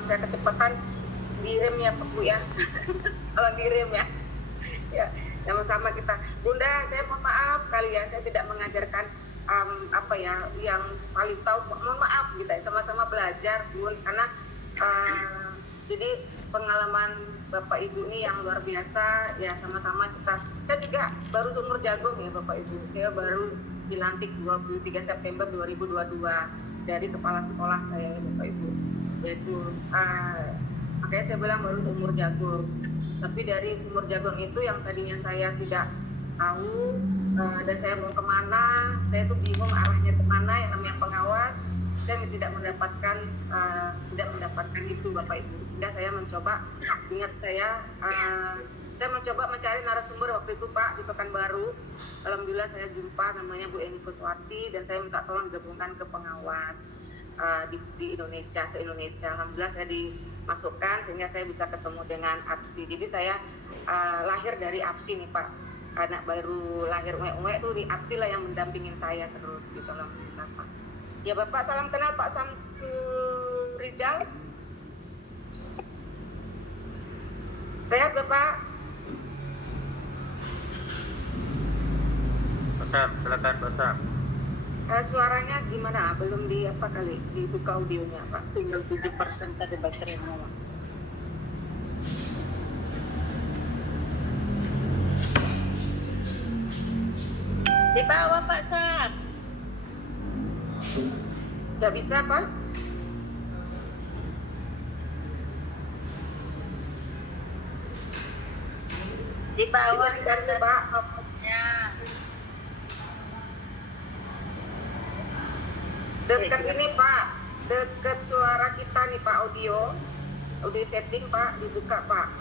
saya kecepatan direm ya Pak Bu ya. Kalau direm ya. Ya, sama-sama kita. Bunda, saya mohon maaf kali ya, saya tidak mengajarkan apa ya yang paling tahu. Mohon maaf gitu. Sama-sama belajar, Bun, karena jadi pengalaman Bapak Ibu ini yang luar biasa ya, sama-sama kita. Saya juga baru seumur jagung ya Bapak Ibu. Saya baru dilantik 23 September 2022 dari kepala sekolah saya ya Bapak Ibu. Yaitu makanya saya bilang baru seumur jagung. Tapi dari sumur jagung itu yang tadinya saya tidak tahu dan saya mau kemana, saya tuh bingung arahnya kemana, yang namanya pengawas, saya tidak mendapatkan itu Bapak Ibu. Sehingga saya mencoba, ingat saya mencoba mencari narasumber waktu itu Pak di Pekanbaru. Alhamdulillah saya jumpa namanya Bu Eni Kuswati dan saya minta tolong digabungkan ke pengawas di Indonesia, se-Indonesia. Alhamdulillah saya dimasukkan sehingga saya bisa ketemu dengan APSI. Jadi saya lahir dari APSI nih Pak. Anak baru lahir uwe-uwe tuh di APSI lah yang mendampingin saya terus gitu. Alhamdulillah Pak. Ya Bapak, salam kenal Pak Samsul Rizal. Sehat Bapak? Pak Sam, silakan Pak Sam. Suaranya gimana? Belum dibuka audionya Pak. Tinggal 7% tadi baterainya. Di bawah Pak Sam. Nggak bisa Pak? Di bawah Bisa dibantu Pak? pokoknya. Dekat ini Pak, dekat suara kita nih Pak, audio setting Pak, dibuka Pak.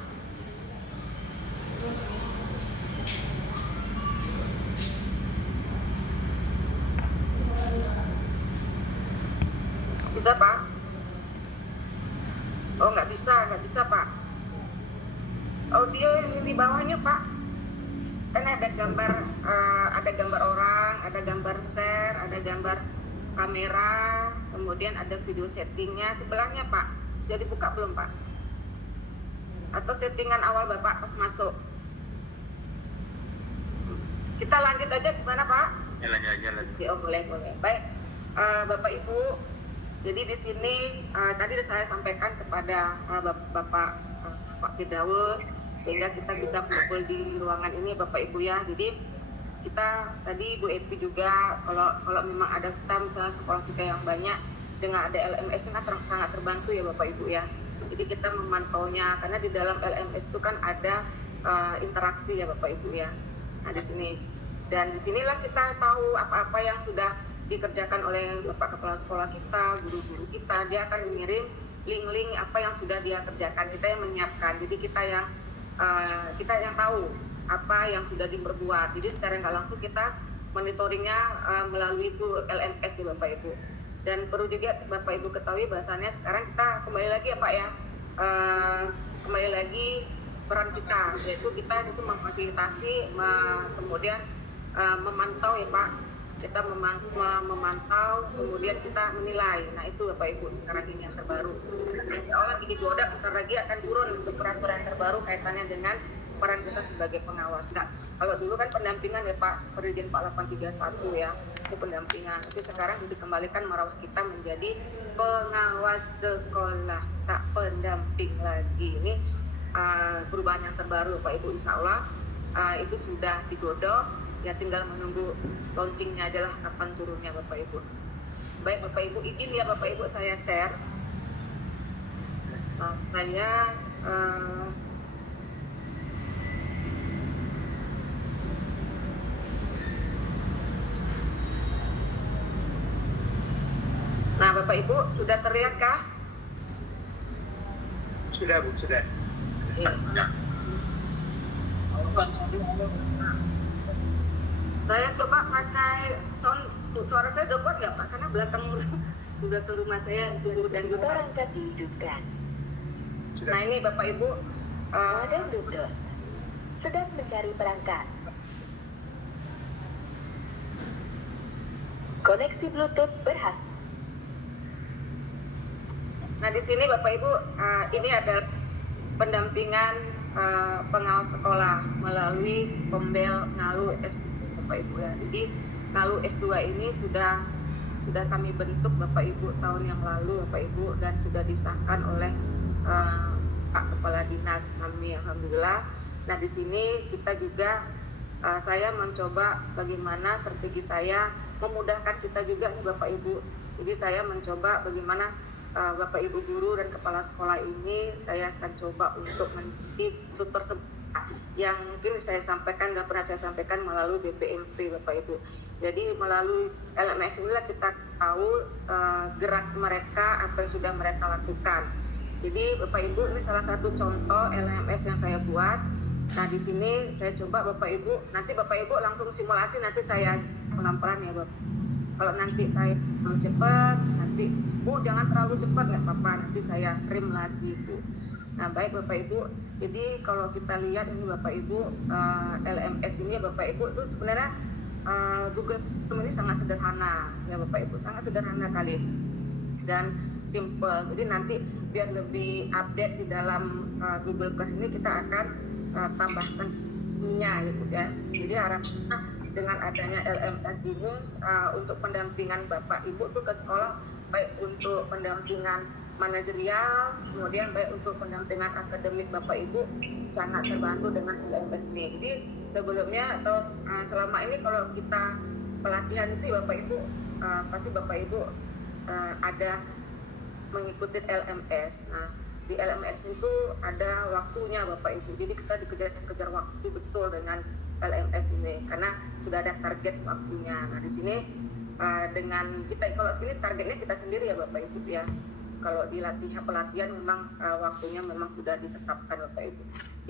Bisa Pak? Oh nggak bisa Pak. Audio ini di bawahnya Pak, kan ada gambar orang, ada gambar share, ada gambar kamera, kemudian ada video settingnya sebelahnya Pak. Sudah dibuka belum Pak? Atau settingan awal Bapak pas masuk? Kita lanjut aja gimana Pak? Jalan. Oh boleh. Baik, Bapak Ibu. Jadi di sini tadi saya sampaikan kepada Bapak Pak Firdaus sehingga kita bisa kumpul di ruangan ini Bapak Ibu ya. Jadi kita tadi Bu Epi juga kalau memang ada kita misalnya sekolah kita yang banyak dengan ada LMS kan sangat terbantu ya Bapak Ibu ya. Jadi kita memantaunya karena di dalam LMS itu kan ada interaksi ya Bapak Ibu ya. Nah di sini dan disinilah kita tahu apa-apa yang sudah dikerjakan oleh Bapak Kepala Sekolah kita, guru-guru kita. Dia akan mengirim link-link apa yang sudah dia kerjakan, kita yang menyiapkan. Jadi kita yang tahu apa yang sudah diperbuat. Jadi secara nggak langsung kita monitoringnya melalui itu LMS ya Bapak Ibu. Dan perlu juga Bapak Ibu ketahui bahwasannya sekarang kita kembali lagi ya Pak ya, kembali lagi peran kita, yaitu kita itu memfasilitasi, kemudian memantau ya Pak. Kita memantau, kemudian kita menilai. Nah itu Bapak Ibu sekarang ini yang terbaru. Insya Allah di Godak bentar lagi akan turun untuk peraturan terbaru kaitannya dengan peran kita sebagai pengawas. Nah, kalau dulu kan pendampingan ya Pak, Perizinan 4831 ya, itu pendampingan. Tapi sekarang dikembalikan marwah kita menjadi pengawas sekolah, tak pendamping lagi. Ini perubahan yang terbaru Pak Ibu, insya Allah itu sudah digodok. Ya tinggal menunggu launchingnya aja lah kapan turunnya Bapak Ibu. Baik Bapak Ibu, izin ya Bapak Ibu saya share. Nah Bapak Ibu sudah terlihat kah? Sudah Bu, sudah. Ya. Saya coba pakai sound, suara saya udah kuat nggak Pak? Karena belakang rumah saya dan Perangkat dihidupkan. Nah ini Bapak Ibu Mode Bluetooth. Sedang mencari perangkat. Koneksi Bluetooth berhasil. Nah di sini Bapak Ibu ini adalah pendampingan pengawas sekolah melalui Pembel Ngalu S2 Bapak Ibu ya. Jadi Ngalu S2 ini sudah kami bentuk Bapak Ibu tahun yang lalu Bapak Ibu, dan sudah disahkan oleh Pak Kepala Dinas kami alhamdulillah. Nah di sini kita juga saya mencoba bagaimana strategi saya memudahkan kita juga nih Bapak Ibu. Jadi saya mencoba bagaimana Bapak Ibu guru dan kepala sekolah ini saya akan coba untuk menjadi super yang mungkin saya sampaikan, nggak pernah saya sampaikan melalui BPMP Bapak Ibu. Jadi melalui LMS inilah kita tahu gerak mereka, apa yang sudah mereka lakukan. Jadi Bapak Ibu ini salah satu contoh LMS yang saya buat. Nah di sini saya coba Bapak Ibu, nanti Bapak Ibu langsung simulasi, nanti saya pelan-pelan ya Bapak. Kalau nanti saya terlalu cepat, nanti Bu jangan terlalu cepat nggak apa-apa, nanti saya rem lagi Bu. Nah baik Bapak Ibu, jadi kalau kita lihat ini Bapak Ibu LMS ini Bapak Ibu itu sebenarnya Google ini sangat sederhana ya Bapak Ibu, sangat sederhana kali dan simple. Jadi nanti biar lebih update di dalam Google Class ini kita akan tambahkan nya gitu ya. Jadi harapannya dengan adanya LMS ini untuk pendampingan Bapak Ibu tuh ke sekolah, baik untuk pendampingan manajerial, kemudian baik untuk pendampingan akademik Bapak Ibu sangat terbantu dengan LMS ini. Jadi sebelumnya atau selama ini kalau kita pelatihan itu Bapak Ibu pasti Bapak Ibu ada mengikuti LMS. Nah di LMS itu ada waktunya Bapak Ibu, jadi kita dikejar waktu betul dengan LMS ini karena sudah ada target waktunya. Nah di sini dengan kita, kalau sini targetnya kita sendiri ya Bapak Ibu ya. Kalau di pelatihan memang waktunya memang sudah ditetapkan Bapak Ibu.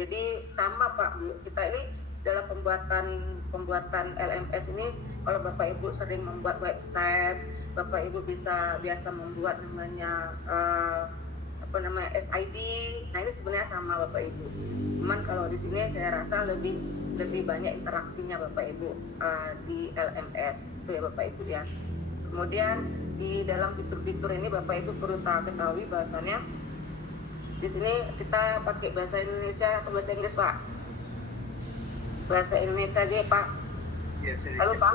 Jadi sama Pak Bu, kita ini dalam pembuatan LMS ini, kalau Bapak Ibu sering membuat website, Bapak Ibu biasa membuat namanya SID. Nah ini sebenarnya sama Bapak Ibu. Cuman kalau di sini saya rasa lebih banyak interaksinya Bapak Ibu di LMS itu ya Bapak Ibu ya. Kemudian di dalam fitur-fitur ini Bapak Ibu perlu ketahui bahwasannya di sini kita pakai bahasa Indonesia atau bahasa Inggris Pak? Bahasa Indonesia aja Pak. Halo Pak.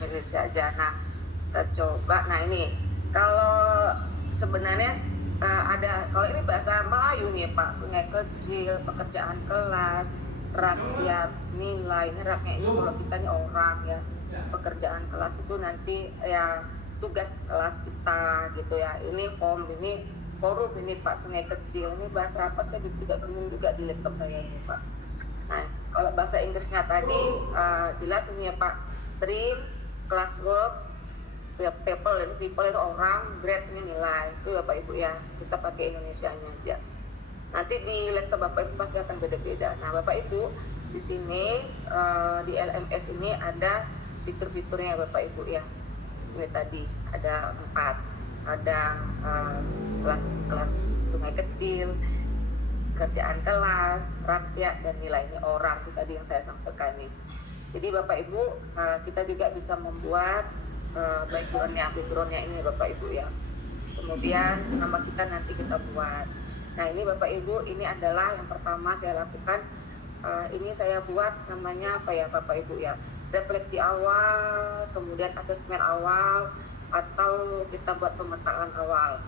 Indonesia aja. Nah kita coba. Nah ini kalau sebenarnya ada, kalau ini bahasa Melayu nih Pak, sungai kecil, pekerjaan kelas, rakyat, nilai. Ini rakyat itu kalau kita ini orang ya, pekerjaan kelas itu nanti ya tugas kelas kita gitu ya. Ini form, ini forum, ini Pak, sungai kecil. Ini bahasa apa saya juga bingung juga di laptop saya ini Pak. Nah kalau bahasa Inggrisnya tadi jelas ini ya Pak, stream, classwork, ya people itu orang, grade ini nilai. Itu Bapak Ibu ya, kita pakai Indonesianya aja. Nanti di laptop Bapak Ibu pasti akan beda-beda. Nah Bapak Ibu di sini di LMS ini ada fitur-fiturnya Bapak Ibu ya. Ini tadi ada 4, ada kelas sungai kecil, kerjaan kelas, rakyat, dan nilainya orang. Itu tadi yang saya sampaikan nih. Jadi Bapak Ibu kita juga bisa membuat backgroundnya ini Bapak Ibu ya. Kemudian nama kita nanti kita buat. Nah ini Bapak Ibu, ini adalah yang pertama saya lakukan. Ini saya buat namanya apa ya Bapak Ibu ya, refleksi awal, kemudian asesmen awal, atau kita buat pemetaan awal.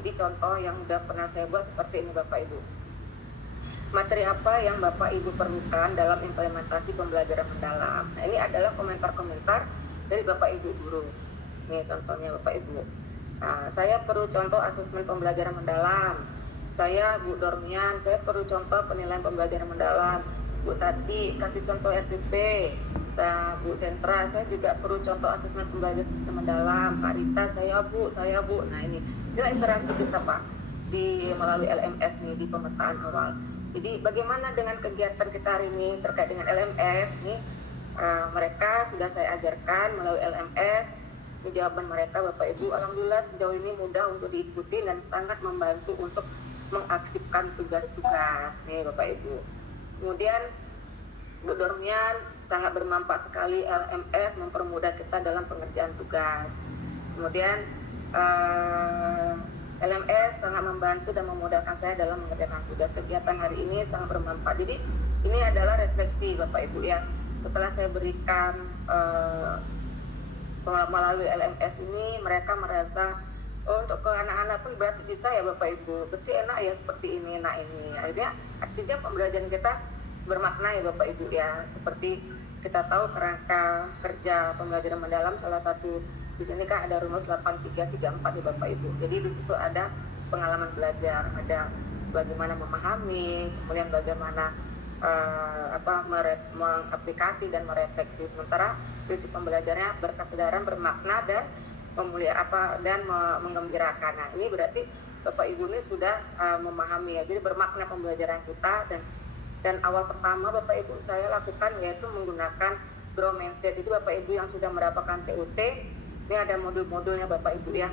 Jadi contoh yang udah pernah saya buat seperti ini Bapak Ibu. Materi apa yang Bapak Ibu perlukan dalam implementasi pembelajaran mendalam. Nah ini adalah komentar-komentar dari Bapak Ibu guru. Ini contohnya Bapak Ibu. Nah, saya perlu contoh asesmen pembelajaran mendalam. Saya Bu Dormian, saya perlu contoh penilaian pembelajaran mendalam. Bu Tati kasih contoh RPP. Saya Bu Sentra, saya juga perlu contoh asesmen pembelajaran mendalam. Pak Rita, saya Bu. Nah ini interaksi kita Pak di melalui LMS nih di pemetaan awal. Jadi bagaimana dengan kegiatan kita hari ini terkait dengan LMS nih? Mereka sudah saya ajarkan melalui LMS. Jawaban mereka Bapak Ibu alhamdulillah sejauh ini mudah untuk diikuti dan sangat membantu untuk mengaksipkan tugas-tugas nih Bapak Ibu. Kemudian Bu Dormian sangat bermanfaat sekali LMS mempermudah kita dalam pengerjaan tugas. Kemudian LMS sangat membantu dan memudahkan saya dalam mengerjakan tugas. Kegiatan hari ini sangat bermanfaat. Jadi ini adalah refleksi Bapak Ibu ya. Setelah saya berikan melalui LMS ini, mereka merasa oh, untuk ke anak-anak pun berarti bisa ya Bapak Ibu, berarti enak ya seperti ini, enak ini. Akhirnya artinya pembelajaran kita bermakna ya Bapak Ibu ya. Seperti kita tahu kerangka kerja pembelajaran mendalam, salah satu di sini kan ada rumus 8334 ya Bapak Ibu. Jadi di situ ada pengalaman belajar, ada bagaimana memahami, kemudian bagaimana mengaplikasi dan merefleksi. Sementara prinsip pembelajarannya berkesadaran, bermakna dan menggembirakan. Nah, ini berarti Bapak Ibu ini sudah memahami ya. Jadi bermakna pembelajaran kita, dan awal pertama Bapak Ibu saya lakukan yaitu menggunakan grow mindset. Itu Bapak Ibu yang sudah mendapatkan TUT, ini ada modul-modulnya Bapak Ibu ya.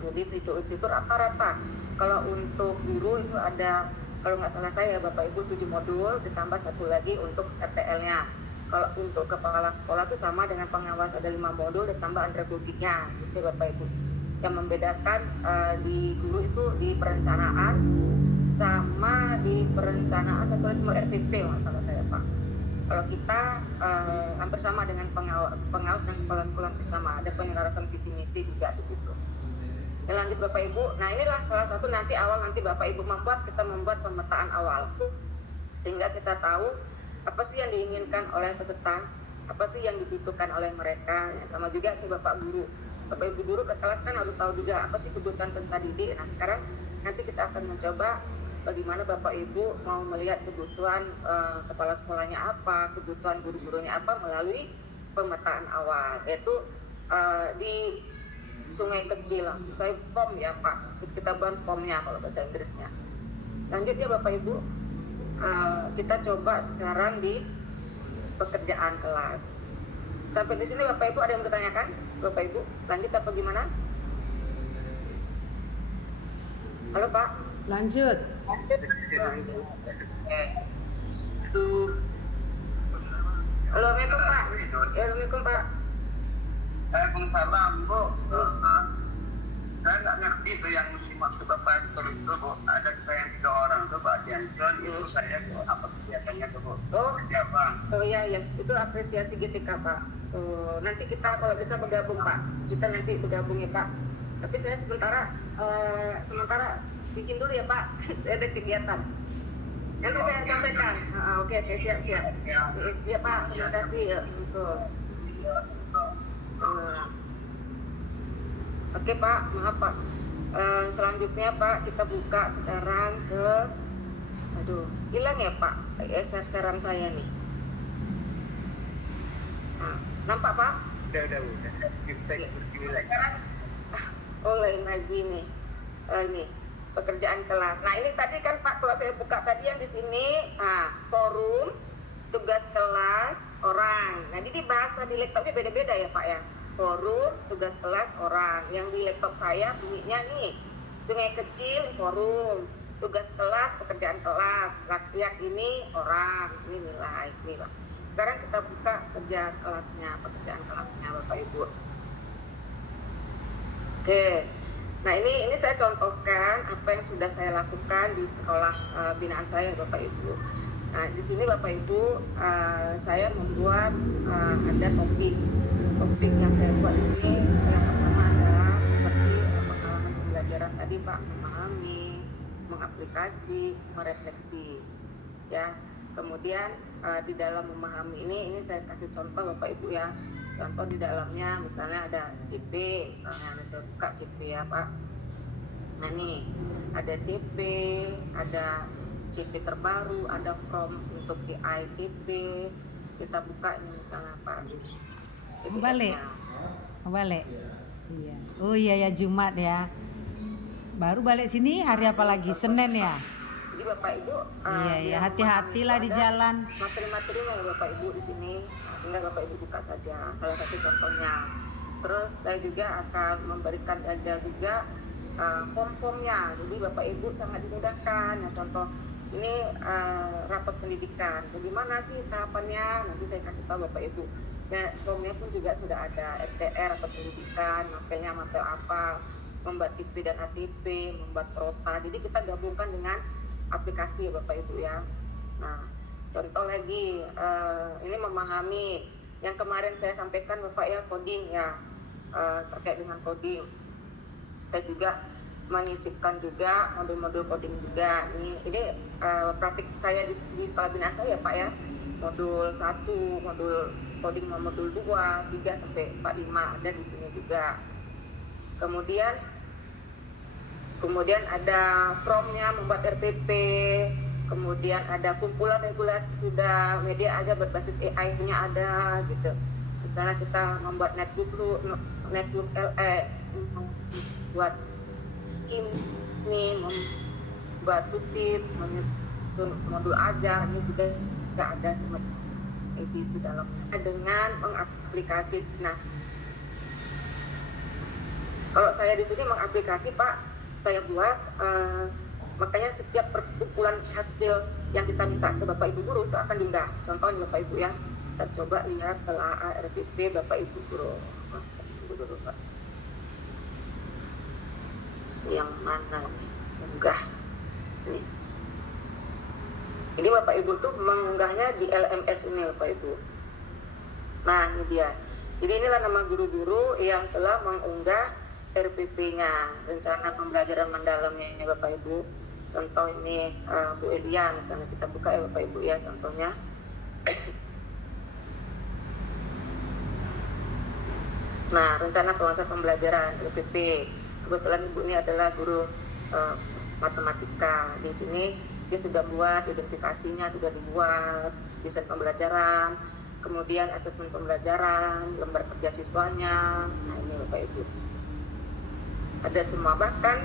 Jadi TUT itu rata-rata kalau untuk guru itu ada, kalau nggak salah saya Bapak Ibu 7 modul ditambah satu lagi untuk RTL-nya. Kalau untuk kepala sekolah itu sama dengan pengawas, ada 5 modul ditambah andragogiknya gitu Bapak Ibu. Yang membedakan di guru itu di perencanaan sama di perencanaan satu lagi RTP masalah saya Pak. Kalau kita hampir sama dengan pengawas dan kepala sekolah bersama, ada penyelarasan visi misi juga di situ. Dan lanjut Bapak Ibu, nah inilah salah satu nanti Bapak Ibu kita membuat pemetaan awal, sehingga kita tahu apa sih yang diinginkan oleh peserta, apa sih yang dibutuhkan oleh mereka. Ya, sama juga ke Bapak Guru, Bapak Ibu Guru ke kelas kan harus tahu juga apa sih kebutuhan peserta didik. Nah sekarang nanti kita akan mencoba bagaimana Bapak Ibu mau melihat kebutuhan kepala sekolahnya apa, kebutuhan guru-gurunya apa melalui pemetaan awal, yaitu di Sungai Kecil. Saya form ya Pak, kita buat formnya kalau bahasa Inggrisnya. Lanjutnya Bapak Ibu, kita coba sekarang di pekerjaan kelas. Sampai di sini Bapak Ibu ada yang bertanyakan? Bapak Ibu, lanjut apa gimana? Halo Pak. Lanjut. Lanjut. Halo, Assalamualaikum Pak. Ya, Assalamualaikum Pak. Waalaikumsalam Bu. Saya nggak ngerti tuh yang dimaksud Bapak itu Bu. Ada yang 3 orang tuh Pak Janson, itu saya tuh apa kegiatannya tuh Bu? Oh, Siapa? oh iya, itu apresiasi GTK Pak. Nanti kita kalau bisa bergabung Pak, kita nanti bergabung ya Pak. Tapi saya sementara izin dulu ya Pak, saya ada kegiatan. Nanti saya sampaikan. Oke, siap. Ya Pak, terima kasih ya. Betul. Oke Pak, maaf Pak. Selanjutnya Pak, kita buka sekarang ke, hilang ya Pak, share-sharean saya nih. Nah, nampak Pak? Udah. Kita Sekarang, lain lagi nih. Ini pekerjaan kelas. Nah ini tadi kan Pak, kalau saya buka tadi yang di sini, forum, tugas kelas, orang. Nah jadi bahasa di laptopnya beda-beda ya Pak ya. Forum, tugas kelas, orang. Yang di laptop saya bunyinya nih, Sungai Kecil, forum, tugas kelas, pekerjaan kelas, rakyat ini orang, ini nilai, ini Pak. Sekarang kita buka pekerjaan kelasnya Bapak Ibu. Oke. Nah ini saya contohkan apa yang sudah saya lakukan di sekolah binaan saya Bapak Ibu. Nah di sini Bapak Ibu saya membuat ada topik yang saya buat di sini. Yang pertama adalah seperti pengalaman pembelajaran tadi Pak, memahami, mengaplikasi, merefleksi, ya. Kemudian di dalam memahami ini saya kasih contoh Bapak Ibu ya. Contoh di dalamnya misalnya ada CP, misalnya saya buka CP ya Pak. Nah nih ada CP, ada CP terbaru, ada from untuk di ICP. Kita buka ini misalnya Pak. Balik. Iya. Oh iya ya, Jumat ya. Baru balik sini hari apa lagi? Senin ya. Jadi Bapak Ibu iya, hati-hatilah di jalan. Materi-materinya ya Bapak Ibu di sini. Tinggal Bapak Ibu buka saja salah satu contohnya. Terus saya juga akan memberikan ada juga form-formnya. Jadi Bapak Ibu sangat dimudahkan. Nah, contoh ini rapat pendidikan. Bagaimana sih tahapannya? Nanti saya kasih tahu Bapak Ibu. Nah, formnya pun juga sudah ada FTR, rapat pendidikan, mapelnya mapel apa. membuat TP dan ATP, membuat prota. Jadi kita gabungkan dengan aplikasi Bapak Ibu ya. Nah, contoh lagi ini memahami yang kemarin saya sampaikan Bapak ya, coding ya, terkait dengan coding. Saya juga menyisipkan juga modul-modul coding juga. Ini praktik saya di sekolah binaan saya Pak ya. Modul 1, modul coding modul 2, 3 sampai 4, 5 ada di sini juga. Kemudian ada from-nya membuat RPP, kemudian ada kumpulan regulasi sudah, media ada berbasis AI-nya ada gitu. Misalnya kita membuat netbook LE, membuat ini, membuat tutit, menyusun modul ajar, ini juga tidak ada semua isi dalamnya dengan mengaplikasi. Nah, kalau saya di sini mengaplikasi Pak, saya buat makanya setiap perkumpulan hasil yang kita minta ke Bapak Ibu guru itu akan diunggah. Contohnya Bapak Ibu ya, kita coba lihat telah RPP Bapak Ibu guru. Dulu Pak, yang mana nih unggah nih. Jadi Bapak Ibu tuh mengunggahnya di LMS ini Bapak Ibu. Nah ini dia. Jadi inilah nama guru-guru yang telah mengunggah RPP-nya, rencana pembelajaran mendalamnya ya Bapak Ibu. Contoh ini Bu Elia, misalnya kita buka ya Bapak Ibu ya contohnya. Nah rencana penguasaan pembelajaran RPP. Kebetulan Ibu ini adalah guru matematika. Di sini dia sudah buat identifikasinya, sudah dibuat desain pembelajaran, kemudian asesmen pembelajaran, lembar kerja siswanya. Nah ini Bapak Ibu ada semua, bahkan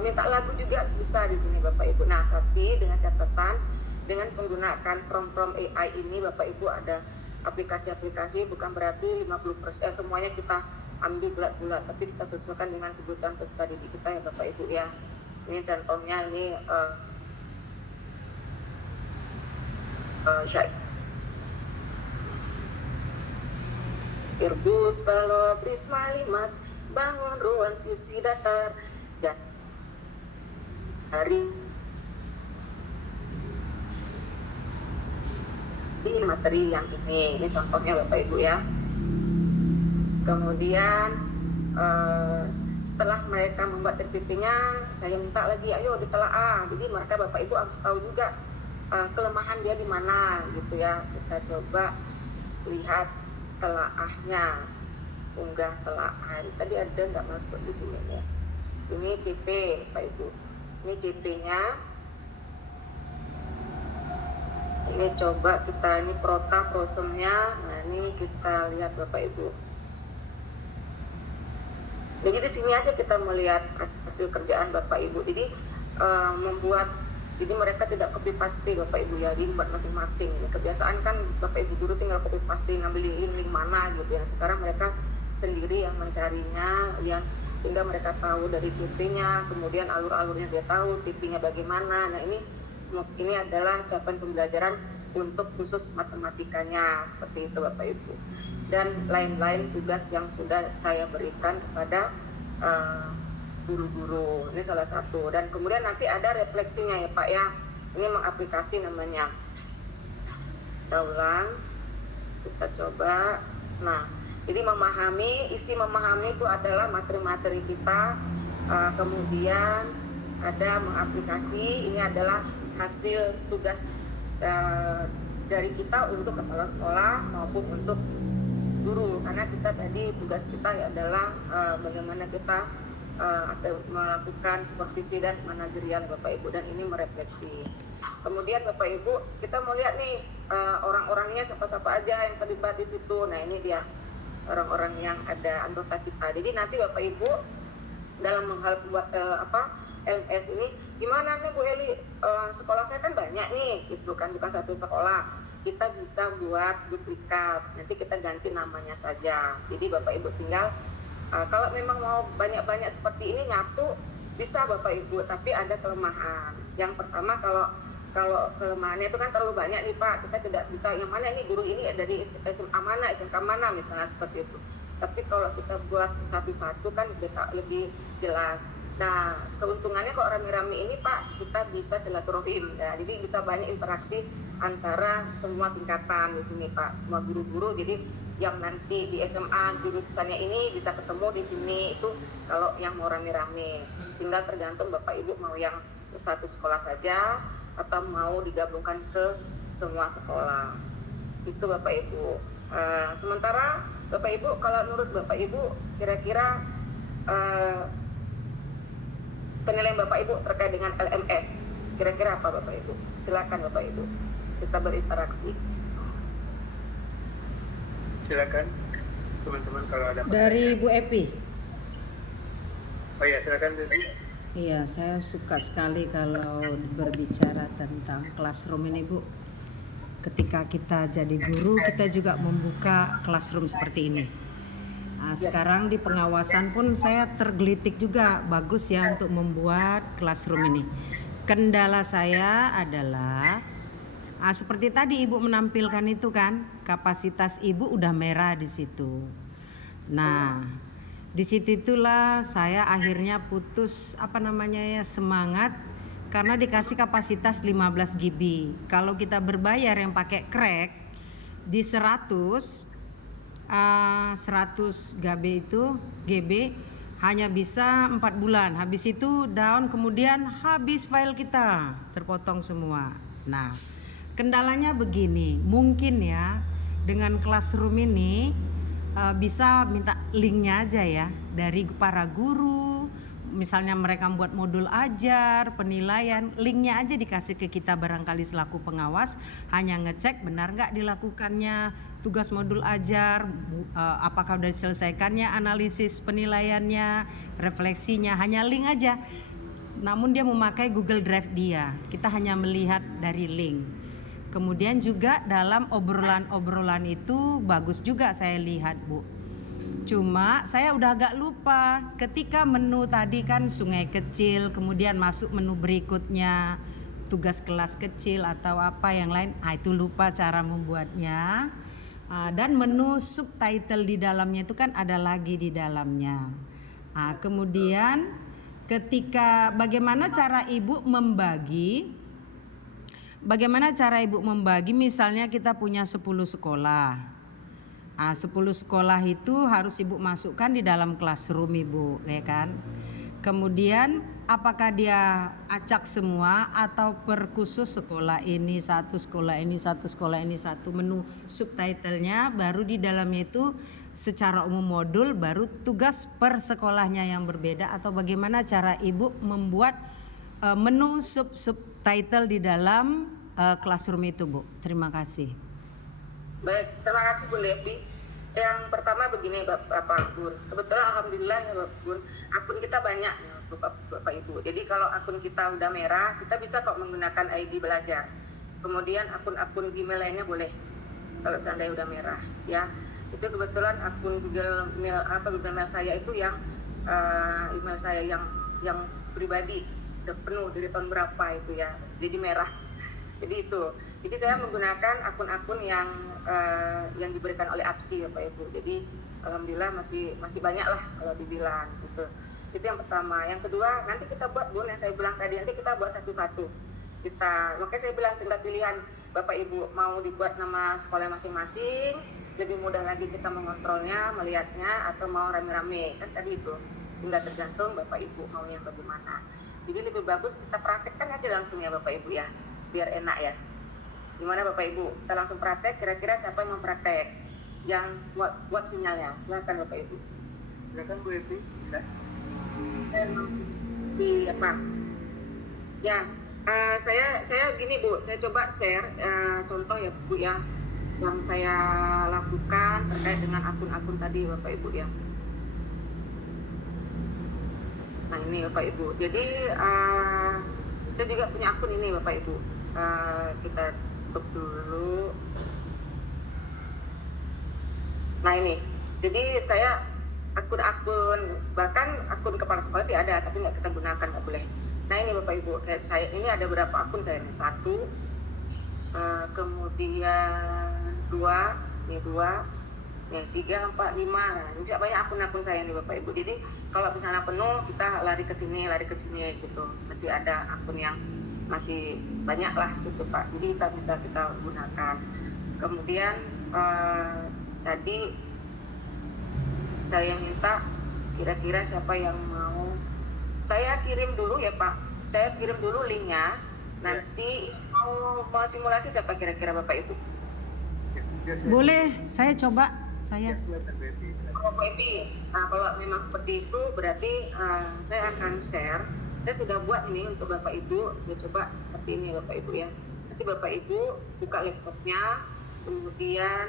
minta lagu juga bisa di sini Bapak Ibu. Nah tapi dengan catatan, dengan menggunakan from AI ini Bapak Ibu ada aplikasi-aplikasi, bukan berarti 50% semuanya kita ambil bulat-bulat, tapi kita sesuaikan dengan kebutuhan peserta didik kita ya Bapak Ibu ya. Ini contohnya ini Irbus kalau Prisma Limas bangun ruang sisi datar dari di materi yang ini contohnya Bapak Ibu ya. Kemudian setelah mereka membuat RPP-nya, saya minta lagi ayo ditelaah. Jadi mereka Bapak Ibu harus tahu juga kelemahan dia di mana gitu ya. Kita coba lihat telaahnya, unggah telaah. Tadi ada nggak masuk di sini ya. Ini CP Bapak Ibu. Ini CP-nya. Ini coba kita ini prota prosumnya. Nah ini kita lihat Bapak Ibu. Jadi di sini aja kita melihat hasil kerjaan Bapak Ibu. Jadi jadi mereka tidak copy paste Bapak Ibu ya, buat masing-masing. Kebiasaan kan Bapak Ibu guru tinggal copy paste, ngambil link mana gitu ya. Sekarang mereka sendiri yang mencarinya, yang sehingga mereka tahu dari CP-nya, kemudian alur-alurnya dia tahu, TP-nya bagaimana. Nah ini adalah capaian pembelajaran untuk khusus matematikanya seperti itu Bapak Ibu. Dan lain-lain tugas yang sudah saya berikan kepada guru-guru. Ini salah satu. Dan kemudian nanti ada refleksinya ya Pak ya. Ini mengaplikasi namanya. Kita ulang. Kita coba. Nah, jadi isi memahami itu adalah materi-materi kita. Kemudian ada mengaplikasi. Ini adalah hasil tugas dari kita untuk kepala sekolah maupun untuk guru, karena kita tadi tugas kita adalah bagaimana kita melakukan supervisi dan manajerial Bapak Ibu, dan ini merefleksi. Kemudian Bapak Ibu kita mau lihat nih orang-orangnya siapa-siapa aja yang terlibat di situ. Nah ini dia orang-orang yang ada anggota kita. Jadi nanti Bapak Ibu dalam menghal buat LMS ini gimana nih Bu Eli, sekolah saya kan banyak nih gitu kan, bukan satu sekolah. Kita bisa buat duplikat, nanti kita ganti namanya saja. Jadi Bapak Ibu tinggal kalau memang mau banyak-banyak seperti ini nyatu bisa Bapak Ibu, tapi ada kelemahan. Yang pertama kalau kelemahannya itu kan terlalu banyak nih Pak, kita tidak bisa yang mana ini guru ini dari SMA mana, SMK mana misalnya seperti itu. Tapi kalau kita buat satu-satu kan lebih jelas. Nah, keuntungannya kalau rame-rame ini Pak, kita bisa silaturahim ya. Jadi bisa banyak interaksi antara semua tingkatan di sini Pak, semua guru-guru. Jadi yang nanti di SMA jurusannya ini bisa ketemu di sini, itu kalau yang mau rame-rame. Tinggal tergantung Bapak Ibu mau yang satu sekolah saja atau mau digabungkan ke semua sekolah. Itu Bapak Ibu. Sementara Bapak Ibu, kalau menurut Bapak Ibu kira-kira penilaian Bapak Ibu terkait dengan LMS, kira-kira apa Bapak Ibu? Silakan Bapak Ibu, kita berinteraksi. Silakan teman-teman kalau ada Dari pertanyaan. Bu Epi. Oh iya, silakan Bu. Iya, saya suka sekali kalau berbicara tentang classroom ini, Bu. Ketika kita jadi guru, kita juga membuka classroom seperti ini. Nah, sekarang di pengawasan pun saya tergelitik juga, bagus ya untuk membuat classroom ini. Kendala saya adalah seperti tadi Ibu menampilkan itu kan, kapasitas Ibu udah merah di situ. Nah, di situ itulah saya akhirnya putus semangat karena dikasih kapasitas 15 GB. Kalau kita berbayar yang pakai crack di 100 GB hanya bisa 4 bulan. Habis itu down, kemudian habis file kita, terpotong semua. Nah, kendalanya begini, mungkin ya dengan classroom ini bisa minta linknya aja ya dari para guru. Misalnya mereka membuat modul ajar, penilaian, linknya aja dikasih ke kita barangkali selaku pengawas, hanya ngecek benar nggak dilakukannya tugas modul ajar, apakah sudah diselesaikannya analisis penilaiannya, refleksinya, hanya link aja. Namun dia memakai Google Drive dia, kita hanya melihat dari link. Kemudian juga dalam obrolan-obrolan itu bagus juga saya lihat Bu. Cuma saya udah agak lupa ketika menu tadi kan sungai kecil, kemudian masuk menu berikutnya tugas kelas kecil atau apa yang lain, itu lupa cara membuatnya. Dan menu subtitle di dalamnya itu kan ada lagi di dalamnya. Kemudian ketika bagaimana cara Ibu membagi misalnya kita punya 10 sekolah. 10 sekolah itu harus Ibu masukkan di dalam classroom Ibu, ya kan? Kemudian apakah dia acak semua atau per khusus sekolah ini satu, sekolah ini satu, sekolah ini satu, menu subtitlenya baru di dalamnya itu secara umum modul, baru tugas per sekolahnya yang berbeda, atau bagaimana cara Ibu membuat menu subtitle di dalam classroom itu Bu? Terima kasih. Baik, terima kasih Bu Levi. Yang pertama begini Bapak Gun, kebetulan alhamdulillah ya Bapak Gun, akun kita banyak ya Bapak Ibu. Jadi kalau akun kita udah merah, kita bisa kok menggunakan ID belajar. Kemudian akun-akun Gmail lainnya boleh kalau seandainya udah merah ya. Itu kebetulan akun Google Mail saya itu yang email saya yang pribadi udah penuh dari tahun berapa itu ya, jadi merah. Jadi itu. Jadi saya menggunakan akun-akun yang diberikan oleh APSI Bapak Ibu. Jadi alhamdulillah masih banyak lah kalau dibilang gitu. Itu yang pertama. Yang kedua, nanti kita buat Bu, yang saya bilang tadi, nanti kita buat satu-satu. Makanya saya bilang tinggal pilihan Bapak Ibu mau dibuat nama sekolah masing-masing, lebih mudah lagi kita mengontrolnya, melihatnya, atau mau rame-rame. Kan tadi itu tinggal tergantung Bapak Ibu maunya bagaimana. Jadi lebih bagus kita praktekkan aja langsung ya Bapak Ibu ya, biar enak ya. Gimana Bapak Ibu? Kita langsung praktek, kira-kira siapa yang mau praktek? Yang buat sinyalnya, silakan Bapak Ibu. Silakan Bu Evi, bisa. Di apa? Ya, saya gini Bu, saya coba share contoh ya Bu ya, yang saya lakukan terkait dengan akun-akun tadi Bapak Ibu ya. Nah ini Bapak Ibu, jadi saya juga punya akun ini Bapak Ibu. Kita tutup dulu. Nah ini, jadi saya akun-akun, bahkan akun kepala sekolah sih ada, tapi nggak kita gunakan, nggak boleh. Nah ini Bapak Ibu, kayak saya ini ada berapa akun saya nih? 1, kemudian 2, ini 2, Nih, 3, 4, 5. Nah, juga banyak akun-akun saya nih Bapak Ibu. Jadi kalau misalnya penuh kita lari ke sini gitu. Masih ada akun yang masih banyak lah gitu Pak. Jadi kita gunakan. Kemudian tadi saya minta kira-kira siapa yang mau. Saya kirim dulu ya Pak. Saya kirim dulu linknya. Nanti mau simulasi siapa kira-kira Bapak Ibu? Boleh, saya coba. Saya. Oh, Baby. Nah, kalau memang seperti itu berarti saya akan share. Saya sudah buat ini untuk Bapak Ibu. Saya coba seperti ini Bapak Ibu ya. Nanti Bapak Ibu buka laptopnya, kemudian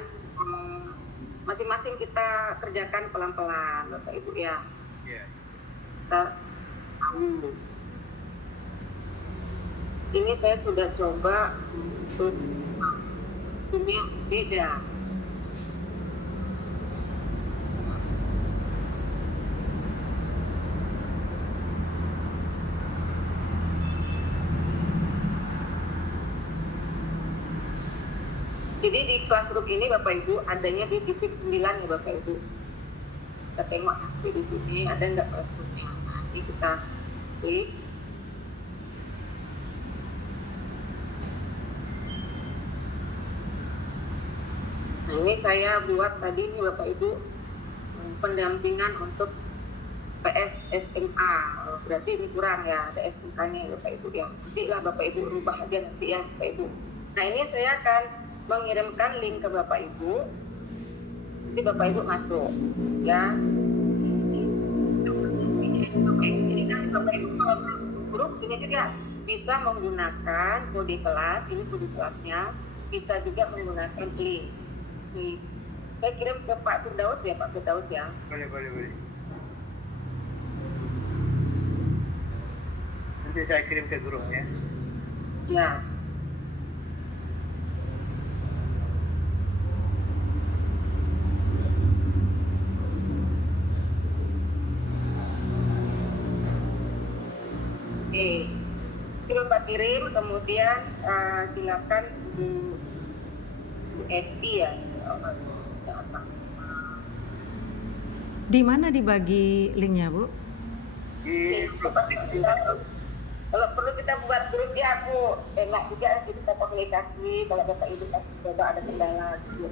masing-masing kita kerjakan pelan-pelan Bapak Ibu ya. Kita tahu. Ini saya sudah coba untuk ini beda. Jadi di Classroom ini Bapak Ibu adanya di titik 9 ya Bapak Ibu. Kita tengok nanti di sini ada nggak Classroom-nya. Nah, ini kita klik. Nah, ini saya buat tadi nih Bapak Ibu pendampingan untuk PS SMA. Berarti ini kurang ya, ada SMK-nya ya Bapak Ibu ya. Nanti lah Bapak Ibu rubah aja nanti ya Bapak Ibu. Nah, ini saya akan mengirimkan link ke Bapak Ibu. Nanti Bapak Ibu masuk ya. Ini kan Bapak Ibu kalau grup ini juga bisa menggunakan kode kelas. Ini kode kelasnya. Bisa juga menggunakan link. Saya kirim ke Pak Firdaus ya, Pak Firdaus ya. Boleh. Nanti saya kirim ke grup ya. Ya. Oke. Ini Bapak kirim, kemudian silakan Bu Eti ya. Di mana dibagi linknya, Bu? Di grup. Kalau perlu kita buat grup ya Bu, enak juga nanti kita komunikasi kalau Bapak Ibu pasti coba ada kendala gitu.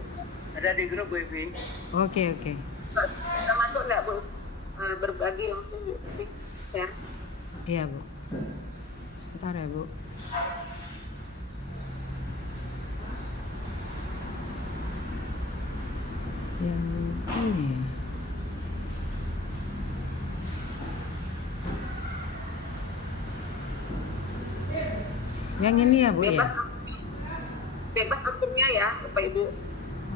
Ada di grup Bu Evi. Oke. Kita masuk enggak Bu? Berbagi langsung Bu, share. Iya, Bu. Sebentar ya, Bu. Yang ini ya. Yang ini ya, Bu ya? Bebas akunnya ya Bapak Ibu.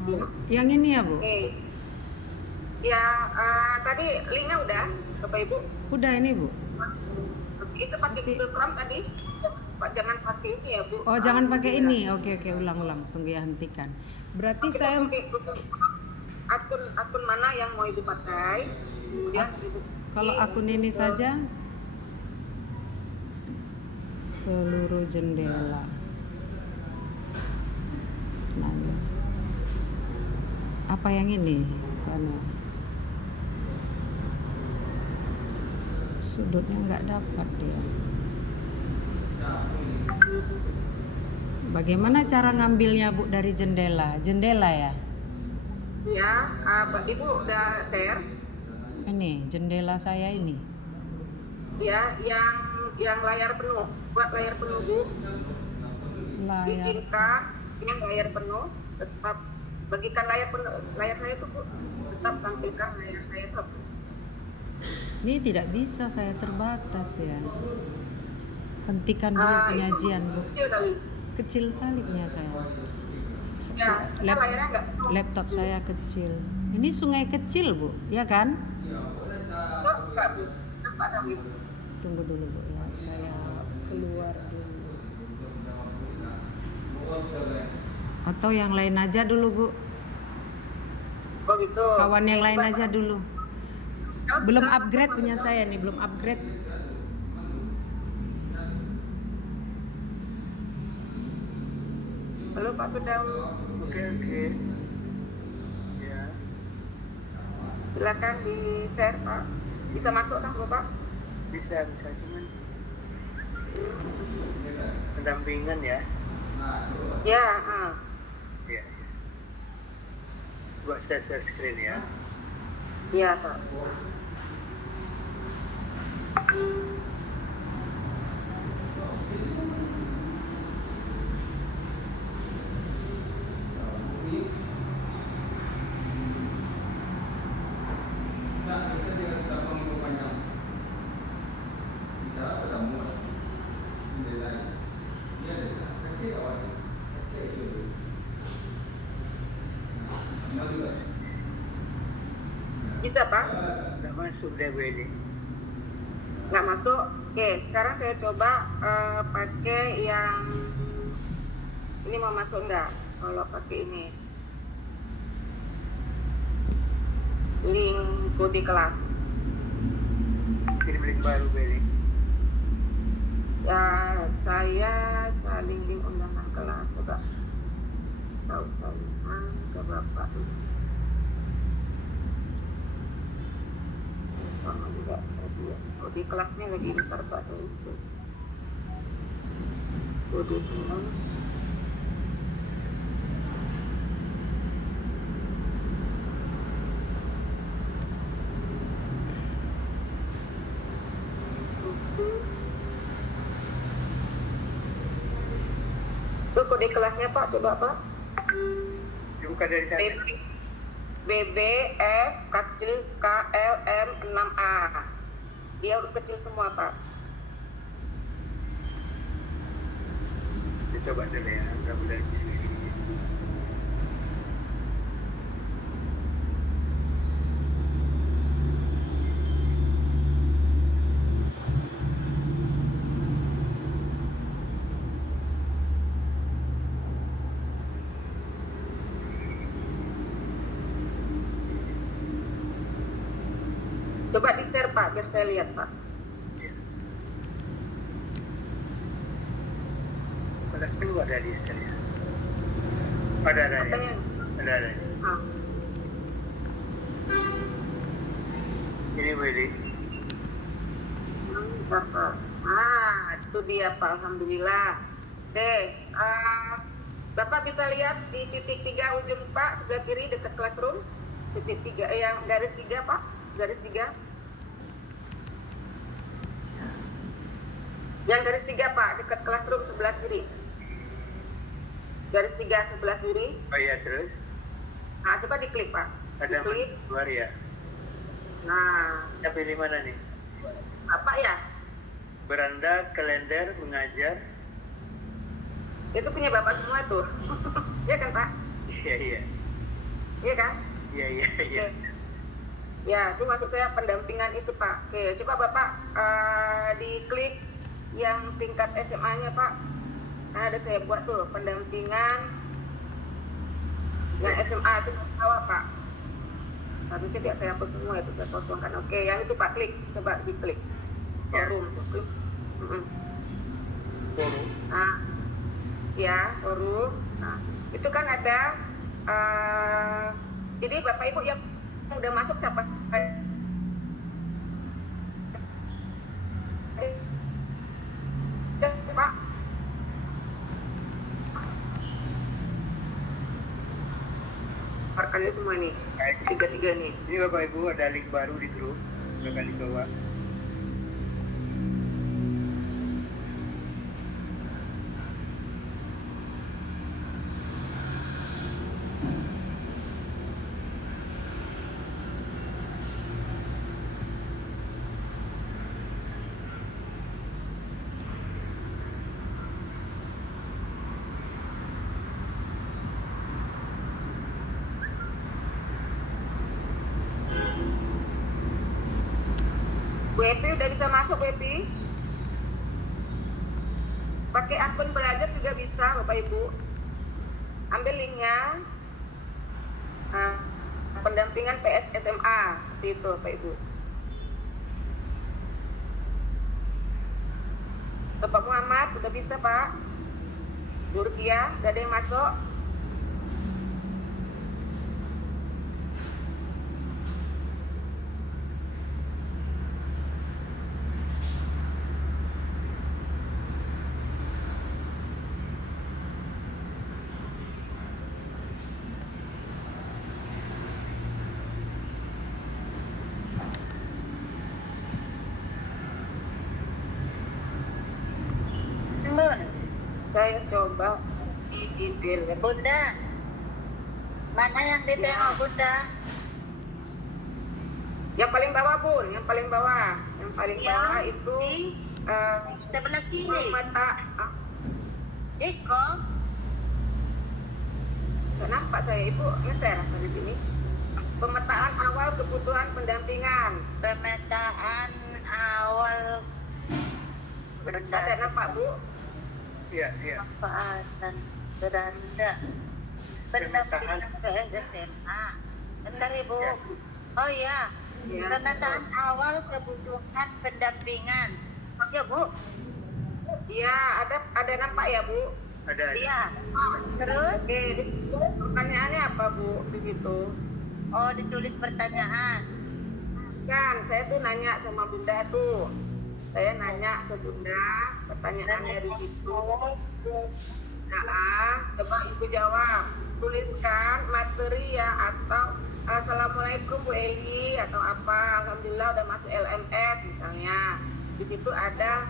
Ya. Yang ini ya, Bu? Oke. Ya, tadi linknya udah Bapak Ibu. Udah ini, Bu. Itu pakai Google Chrome tadi. Jangan pakai ini ya Bu. Oh, jangan pakai ini. Oke, ulang. Tunggu ya, hentikan. Berarti Kita saya pakai Google Chrome. Akun mana yang mau Ibu pakai? Kemudian Ibu kalau akun ini saja seluruh jendela. Nanya. Apa yang ini? Karena sudutnya nggak dapat dia. Bagaimana cara ngambilnya, Bu, dari jendela? Jendela ya? Ya, Ibu udah share. Ini jendela saya ini. Ya, yang layar penuh. Buat layar penuh Bu. Layar. Izinkan yang layar penuh. Tetap bagikan layar penuh. Layar saya tuh Bu. Tetap tampilkan layar saya tuh. Ini tidak bisa, saya terbatas ya. Hentikan dulu penyajian, Bu. Kecil kali. Kecil kali punya saya. Ya, karena layarnya nggak penuh. Laptop saya kecil. Ini sungai kecil, Bu, ya kan? Enggak Bu. Nampak nggak Bu? Tunggu dulu, Bu ya. Saya keluar dulu. Atau yang lain aja dulu, Bu. Oh gitu. Kawan yang lain aja dulu. Belum upgrade punya saya nih, belum upgrade. Halo Pak Firdaus. Oke. Ya. Silakan di share Pak. Bisa masuk dah Bapak? Bisa cuman pendampingan ya. Ya, Ya. Buat saya share screen ya. iya Pak. Bisa Pak? Nggak masuk deh Bu ini. Nggak masuk. Oke, sekarang saya coba pakai yang ini, mau masuk nggak? Kalau pakai ini link kode kelas. Kirim link baru Bu ini. Ya, saya saling link undangan kelas. Coba tahu salingan ke Bapak ini. Sama juga kode kelasnya lagi bentar Pak, saya itu kode kelas. Itu kode kelasnya Pak, coba Pak. Dibuka dari sana. BBF kecil KLM 6A. Dia huruf kecil semua Pak. Coba dulu ya, mudah-mudahan bisa. Coba di share Pak, biar saya lihat Pak. Pada keluar dari share ya. Ada ya. Apanya? Ada. Ah. Ini Bu ini. Bentar, Pak. Itu dia Pak, alhamdulillah. Oke, Bapak bisa lihat di titik 3 ujung Pak, sebelah kiri dekat classroom. Titik 3 yang garis 3 Pak, garis 3. Yang garis 3 Pak, dekat classroom sebelah kiri. Garis 3 sebelah kiri. Oh iya, terus Coba diklik Pak. ada Diklik. keluar ya. Nah, Kita pilih mana nih? apa ya? Beranda, kalender, mengajar. Itu punya Bapak semua tuh. Iya kan Pak? Iya. Iya kan? Iya. Oke. Ya, itu maksud saya pendampingan itu Pak. Oke, coba Bapak diklik yang tingkat SMA-nya Pak. Nah, ada saya buat tuh pendampingan yang SMA itu bawah Pak. Harusnya tidak saya hapus semua, itu saya kosongkan. Oke, yang itu Pak, klik, coba diklik. Forum, klik. Forum. Nah, ya forum. Nah, itu kan ada. Jadi Bapak Ibu yang udah masuk siapa? Pak. Keluarkan ini semua nih, tiga nih. Ini Bapak Ibu ada link baru di grup. Silakan dicoba. WP udah bisa masuk WP. Pakai akun belajar juga bisa Bapak Ibu. Ambil linknya. Nah, pendampingan PS SMA seperti itu Bapak Ibu. Bapak Muhammad udah bisa Pak. Durkia udah ada yang masuk. Mun. Saya coba di delete. Bunda. Mana yang ditengok Bunda? Yang paling bawah Bun, yang paling bawah. Yang paling Ya, bawah itu di sebelah kiri. pemetaan. Iko. Nggak nampak saya, Ibu nge-share apa di sini? Pemetaan awal kebutuhan pendampingan. Pemetaan awal Ada nampak Bu? Iya, iya. manfaatan beranda pendampingan PSSMA. Bentar Ibu. Oh ya, Ya. pemetaan awal kebutuhan pendampingan. Ya Bu. Iya, ada nampak ya Bu? Ada. Iya. Terus, Oke, di situ pertanyaannya apa Bu di situ? oh ditulis pertanyaan. Kan saya tuh nanya sama Bunda tuh. Saya nanya ke Bunda, pertanyaannya di situ. Nah, coba Ibu jawab. Tuliskan materi ya atau Assalamualaikum Bu Eli atau apa. Alhamdulillah udah masuk LMS misalnya. Di situ ada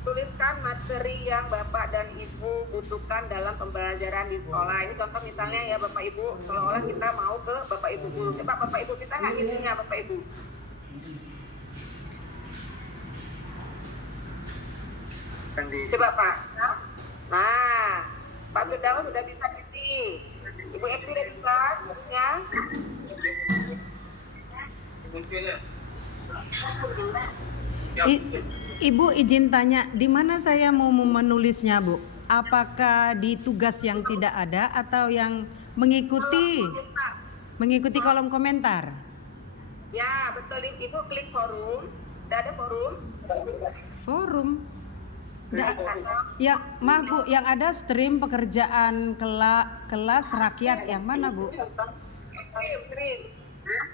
tuliskan materi yang Bapak dan Ibu butuhkan dalam pembelajaran di sekolah. Ini contoh misalnya ya Bapak Ibu, seolah-olah kita mau ke Bapak Ibu guru. Coba Bapak Ibu bisa nggak ngisinya Bapak Ibu? Kan di Coba Pak. Nah, Pak Firdaus sudah bisa isi. Ibu Epi udah bisa isinya. Ibu izin tanya, di mana saya mau menulisnya, Bu? Apakah di tugas yang tidak ada atau yang mengikuti kolom komentar? Ya, betul. Ibu klik forum. Udah ada forum? Forum. Nggak. Atau Ya, maaf Bu, yang ada stream pekerjaan kelas rakyat yang mana Bu? stream.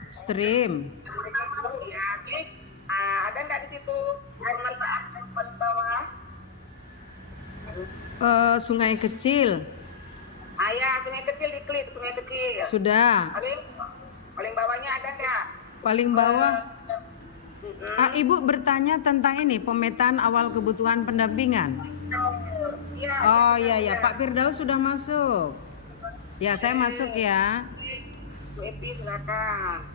Stream. Bu, ya, klik. Ada nggak di situ pemetaan yang paling bawah? Sungai kecil. Ya, sungai kecil diklik, sungai kecil. Sudah. Paling bawahnya ada nggak? Paling bawah. Ibu bertanya tentang ini, pemetaan awal kebutuhan pendampingan. Iya. Oh iya ya, Pak Firdaus sudah masuk. Ya, saya masuk ya. Bu Epi silakan.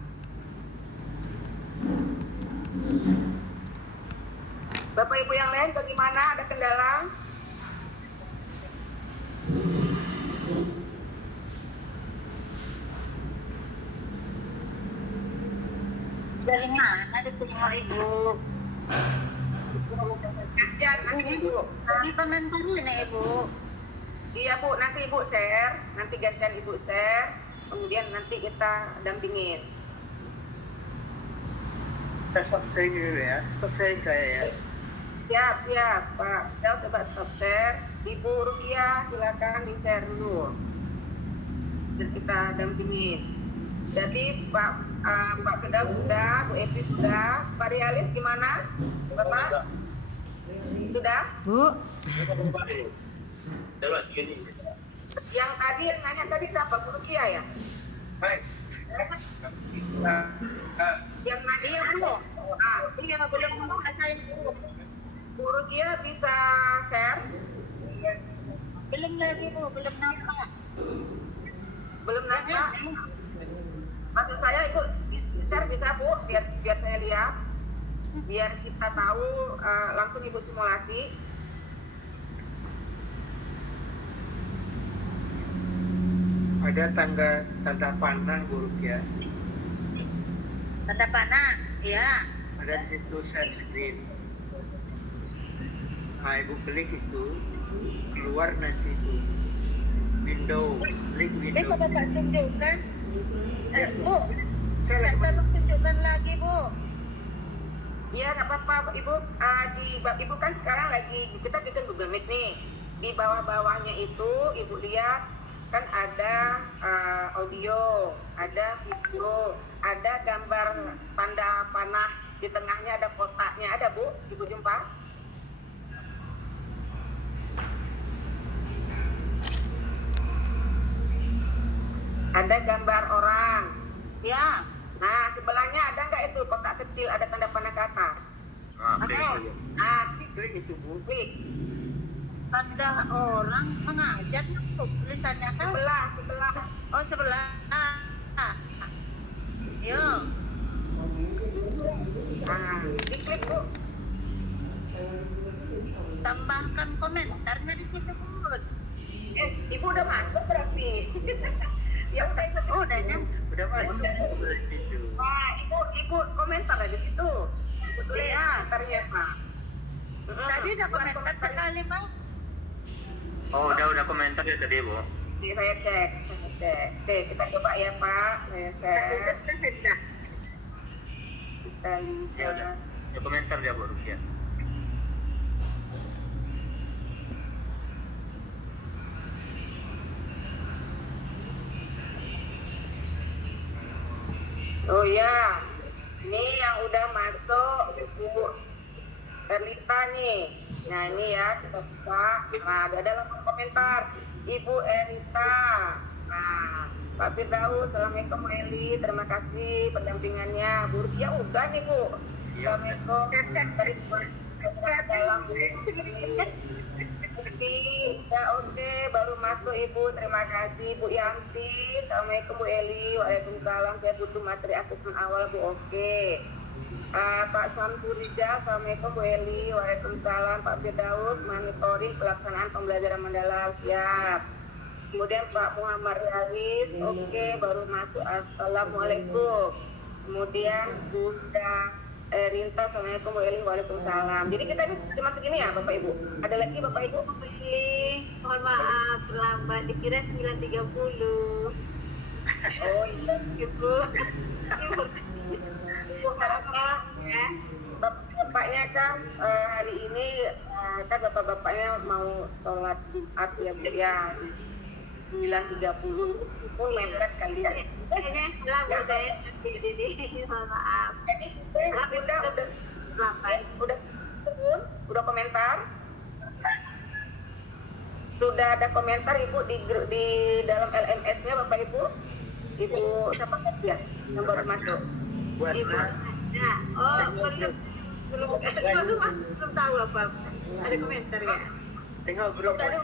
Bapak Ibu yang lain bagaimana? Ada kendala? Dari mana ditengok Ibu? Gantian nanti Ibu. Di pengantar ini Ibu. Iya Bu, nanti Ibu share, nanti gantian Ibu share, kemudian nanti kita dampingin. kita stop sharing dulu ya. Stop sharing saya ya. Siap Pak. Kita coba stop share. Ibu Rukia silakan di share dulu. Dan kita dampingin. Jadi Pak Firdaus sudah, Bu Epi sudah, Pak Rialis gimana? Bapak? Sudah? Bu, Yang tadi yang nanya tadi siapa? Bu Rukia ya? Yang nanya Iya Bu. Iya belum ngerasain Bu. Bu Rukia bisa share? Belum lagi Bu, belum nampak. Belum nanya? Maksud saya itu di share bisa Bu, biar saya lihat, biar kita tahu langsung Ibu simulasi. Ada tanda panah buruk ya. Tanda panah, ya. Ada di situ share screen. Nah, Ibu klik itu, keluar nanti itu window, klik Bisa window. Bapak tunjukkan? Yes, Bu, saya tidak lagi tolong tunjukkan lagi Bu. Iya nggak apa-apa Ibu. Ibu kan sekarang lagi kita bikin Google Meet nih. Di bawah-bawahnya itu Ibu lihat kan ada audio, ada video, ada gambar tanda panah, di tengahnya ada kotaknya, ada Bu, Ibu jumpa? Ada gambar orang. Ya. Nah, sebelahnya ada nggak itu kotak kecil, ada tanda panah ke atas? Klik Oke. aja. Nah, Klik itu Bu. klik. Ada orang mengajar tuh tulisannya kan? Sebelah. Oh sebelah. Yo, Nah, diklik Bu. tambahkan komentarnya di situ Bun. Ibu udah masuk berarti. Ya udah Ibu. Oh udahnya. Udah masuk berarti itu. Wah, ibu komentar di situ. Ibu tulis Iya. komentarnya Pak. Tadi udah Bukan komentar sekali Pak. Oh, udah komentar ya tadi, Bu. Oke, saya cek. Oke, kita coba ya Pak. Saya share. Kita Ya udah. lihat. Ya komentar dia, Bu Rukia. Oh ya, ini yang udah masuk Bu Erlita nih. Nah ini ya kita buka. Nah ada dalam komentar Ibu Erlita. Nah Pak Firdaus, Assalamualaikum Eli, terima kasih pendampingannya. Bu ya udah nih Bu. Assalamualaikum. Dari dalam Bu. Udah oke, baru masuk Ibu. Terima kasih Bu Yanti. Assalamualaikum Bu Eli. Waalaikumsalam. Saya butuh materi asesmen awal Bu. Oke. Pak Samsurija, Assalamualaikum Bu Eli. Waalaikumsalam. Pak Firdaus, monitoring pelaksanaan pembelajaran mendalam. Siap. Kemudian Pak Muhammad Rialis, oke, baru masuk. Assalamualaikum. Kemudian Bunda Rinta, Assalamualaikum Bu Eli. Waalaikumsalam. Jadi kita ini cuma segini ya Bapak Ibu. Ada lagi Bapak Ibu? Mohon maaf terlambat dikira 9.30. Oh iya. Ibu. Ibu karena ya, bapaknya kan hari ini kan bapak-bapaknya mau sholat Jumat ya Bu ya. Jadi 9.30 pun mepet kali ya. Kayaknya salah Bu saya jadi mohon maaf. Jadi udah komentar. Sudah ada komentar Ibu di dalam LMS-nya Bapak Ibu. Ibu siapa tadi ya yang baru masuk? Buat Ibu. Ya, oh belum tahu apa. Ada komentar ya? Tengok grup. Tadi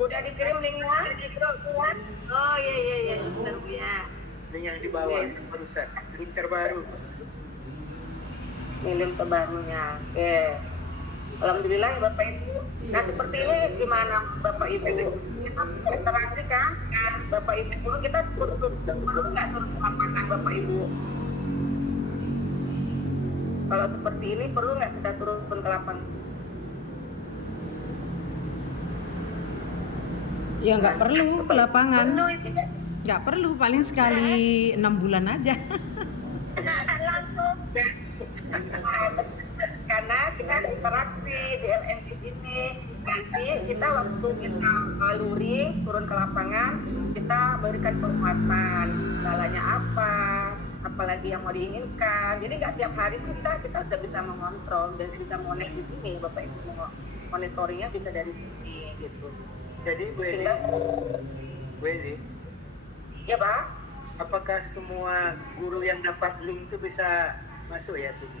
udah dikirim linknya. Oh iya, bentar Bu ya. Link yang di bawah barusan. Link terbaru. Ini link terbarunya. Oke. Alhamdulillah ya Bapak Ibu. Nah seperti ini gimana Bapak Ibu? Kita berinteraksi kan Bapak Ibu guru, kita perlu nggak turun ke lapangan Bapak Ibu? Kalau seperti ini perlu nggak kita turun ke lapangan? Ya nggak perlu ke lapangan. Tidak. Nggak perlu, paling sekali 6 bulan aja. Karena kita interaksi di LMS ini, nanti kita waktu kita luring turun ke lapangan, kita berikan penguatan kendalanya apa, apalagi yang mau diinginkan. Jadi nggak tiap hari pun kita sudah bisa mengontrol dan bisa monitor di sini Bapak Ibu. Monitoringnya bisa dari sini gitu. Jadi Bu Eli, Bu Eli, Ya Pak? apakah semua guru yang dapat link itu bisa masuk ya sini?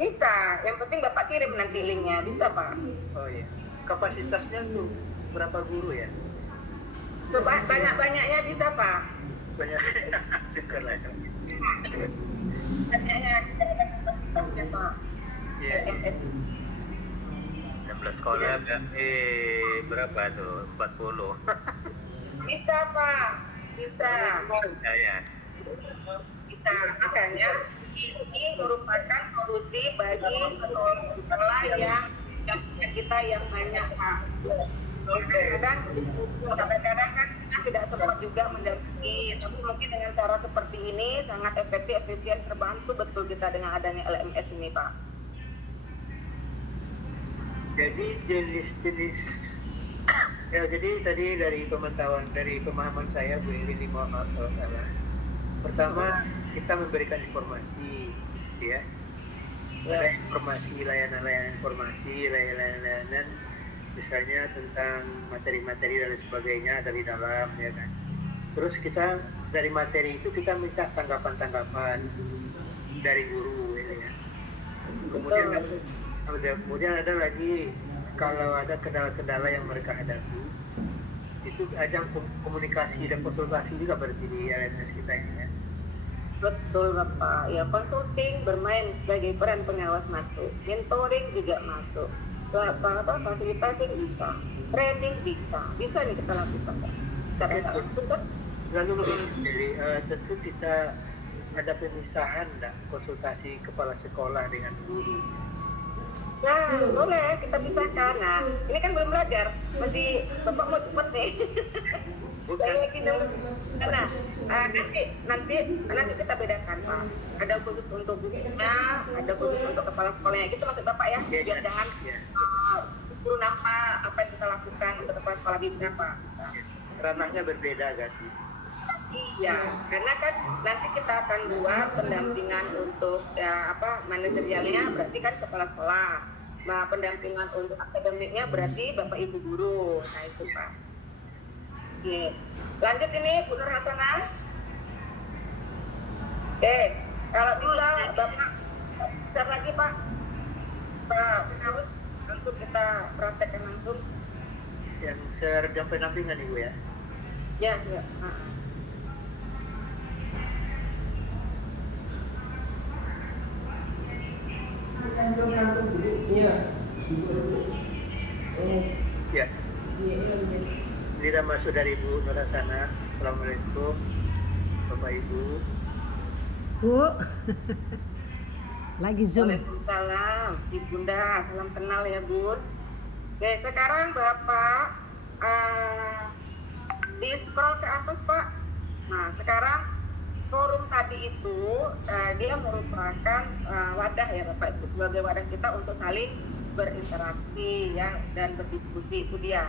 Bisa, yang penting Bapak kirim nanti linknya, bisa Pak. Oh iya. Kapasitasnya tuh berapa guru ya? Coba banyak-banyaknya bisa Pak. Banyak. Syukurlah. Banyaknya kita ada kapasitasnya Pak. Iya. LMS. 16 sekolah berarti berapa tuh? 40. Bisa Pak, bisa. Ya. Bisa, makanya ini merupakan solusi bagi sekolah yang kita yang banyak Pak. Kadang-kadang kan kita tidak sempat juga mendampingi, tapi mungkin dengan cara seperti ini sangat efektif, efisien, terbantu betul kita dengan adanya LMS ini Pak. Jadi jenis-jenis ya, jadi tadi dari pemahaman saya Bu Eli, mohon maaf kalau salah. Pertama, kita memberikan informasi ya. Ada informasi, layanan informasi, layanan misalnya tentang materi-materi dan sebagainya dari dalam ya kan. Terus kita dari materi itu kita minta tanggapan-tanggapan dari guru ya. Kemudian ada lagi, kalau ada kendala-kendala yang mereka hadapi, itu ajang komunikasi dan konsultasi juga berarti di LMS kita ini ya. Betul Bapak, ya consulting bermain sebagai peran pengawas masuk, mentoring juga masuk, fasilitasi bisa, training bisa nih kita lakukan Pak. Cara langsung kan? Lalu jadi tentu kita ada pemisahan enggak konsultasi kepala sekolah dengan guru. Nah, boleh kita pisahkan. Nah, ini kan belum belajar, masih Bapak mau cepet nih. Saya lagi dulu. Nah, nanti kita bedakan Pak. Ada khusus untuk gurunya, ada khusus untuk kepala sekolahnya. Gitu maksud Bapak ya? Biar jangan guru nampak apa yang kita lakukan untuk kepala sekolah bisa Pak. Bisa. Ranahnya berbeda kan? Iya, karena kan nanti kita akan buat pendampingan untuk manajerialnya berarti kan kepala sekolah. Nah, pendampingan untuk akademiknya berarti Bapak Ibu guru. Nah, itu Pak. Oke. Lanjut ini Bu Nur Hasanah. Oke, kalau bisa Bapak share lagi Pak. Pak Firdaus, langsung kita praktekkan langsung. Yang share dan pendampingan Ibu ya? Ya, siap. Ya. Ini udah masuk dari Ibu Nur Hasanah. Assalamualaikum Bapak Ibu. Bu. Lagi Zoom. Waalaikumsalam, Ibunda, salam kenal ya Bun. Oke, sekarang Bapak di scroll ke atas Pak. Nah, sekarang forum tadi itu dia merupakan wadah ya Bapak Ibu, sebagai wadah kita untuk saling berinteraksi ya dan berdiskusi, itu dia.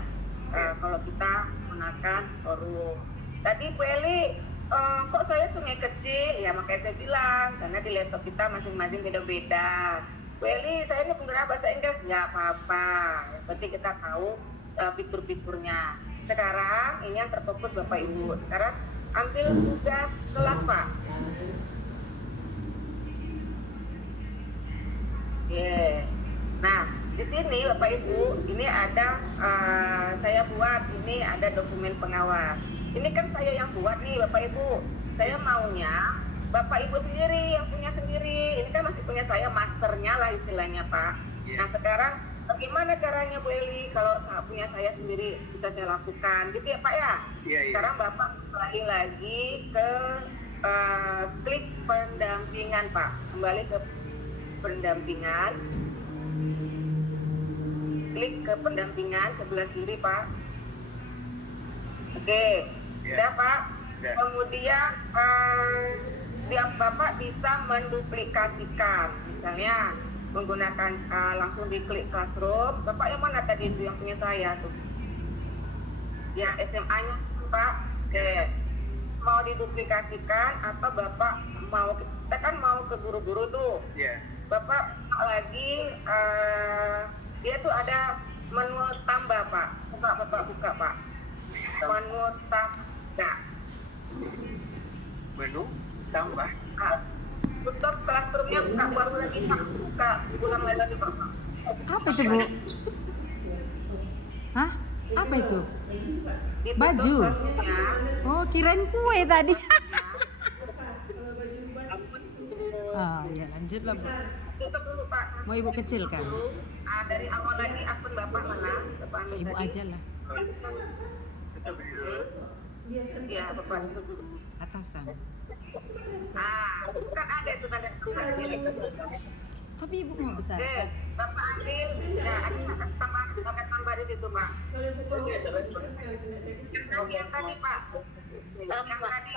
Kalau kita menggunakan forum. Tadi Bu Eli, kok saya sungai kecil? Ya makanya saya bilang, karena di laptop kita masing-masing beda-beda. Bu Eli, saya ini pengguna bahasa Inggris, nggak apa-apa. Yang penting kita tahu fitur-fiturnya. Sekarang ini yang terfokus Bapak Ibu. Sekarang ambil tugas kelas Pak. Nah, di sini Bapak Ibu, ini ada saya buat, ini ada dokumen pengawas. Ini kan saya yang buat nih Bapak Ibu. Saya maunya Bapak Ibu sendiri yang punya sendiri. Ini kan masih punya saya, masternya lah istilahnya Pak. Nah sekarang bagaimana caranya Bu Eli kalau punya saya sendiri bisa saya lakukan gitu ya Pak ya? Iya. Sekarang Bapak kembali lagi ke klik pendampingan Pak. Kembali ke pendampingan. Klik ke pendampingan sebelah kiri Pak. Oke, sudah Pak. Kemudian Bapak bisa menduplikasikan, misalnya menggunakan langsung diklik Classroom. Bapak yang mana tadi itu yang punya saya tuh? Yang SMA-nya Pak. Oke. Mau diduplikasikan atau Bapak mau, kita kan mau ke guru-guru tuh. Bapak lagi dia tuh ada menu tambah Pak. Coba Bapak buka Pak. Menu tambah. Menu tambah. Untuk Classroom-nya buka baru lagi Pak. Buka ulang lagi coba Pak. Apa itu Bu? Hah? Apa itu? Ditutup Baju. Classroom-nya. Oh, kirain kue tadi. Ya lanjut lah Bu. Tutup dulu Pak. Mau Ibu kecil kan? Dulu, dari awal lagi akun Bapak mana? Bapak ambil Ibu tadi. aja lah. Kita beli dulu. Iya, Bapak tutup dulu. Atasan. Bukan ada itu tanda tambah di sini. Tapi Ibu mau besar. Oke, Bapak ambil, ya ada tanda tambah di situ Pak. Yang tadi Pak. Yang tadi